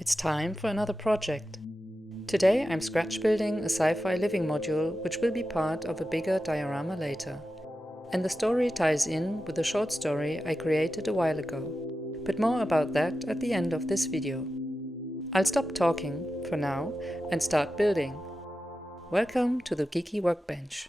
It's time for another project. Today I'm scratch building a sci-fi living module which will be part of a bigger diorama later. And the story ties in with a short story I created a while ago, but more about that at the end of this video. I'll stop talking for now and start building. Welcome to the Geeky Workbench.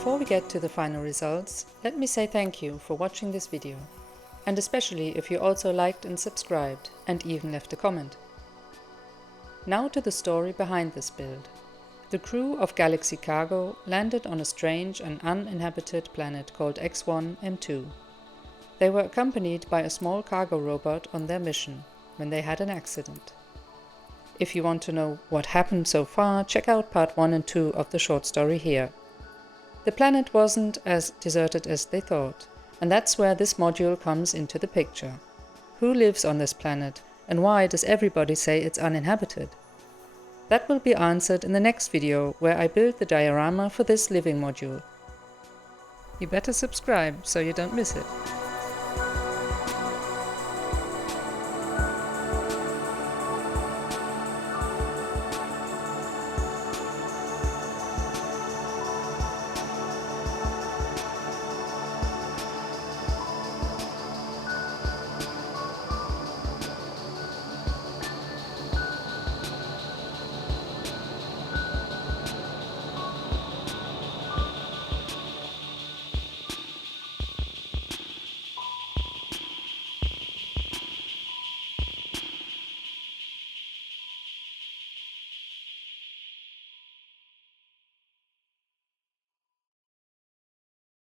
Before we get to the final results, let me say thank you for watching this video, and especially if you also liked and subscribed and even left a comment. Now to the story behind this build. The crew of Galaxy Cargo landed on a strange and uninhabited planet called X1M2. They were accompanied by a small cargo robot on their mission when they had an accident. If you want to know what happened so far, check out part 1 and 2 of the short story here. The planet wasn't as deserted as they thought, and that's where this module comes into the picture. Who lives on this planet, and why does everybody say it's uninhabited? That will be answered in the next video, where I build the diorama for this living module. You better subscribe so you don't miss it.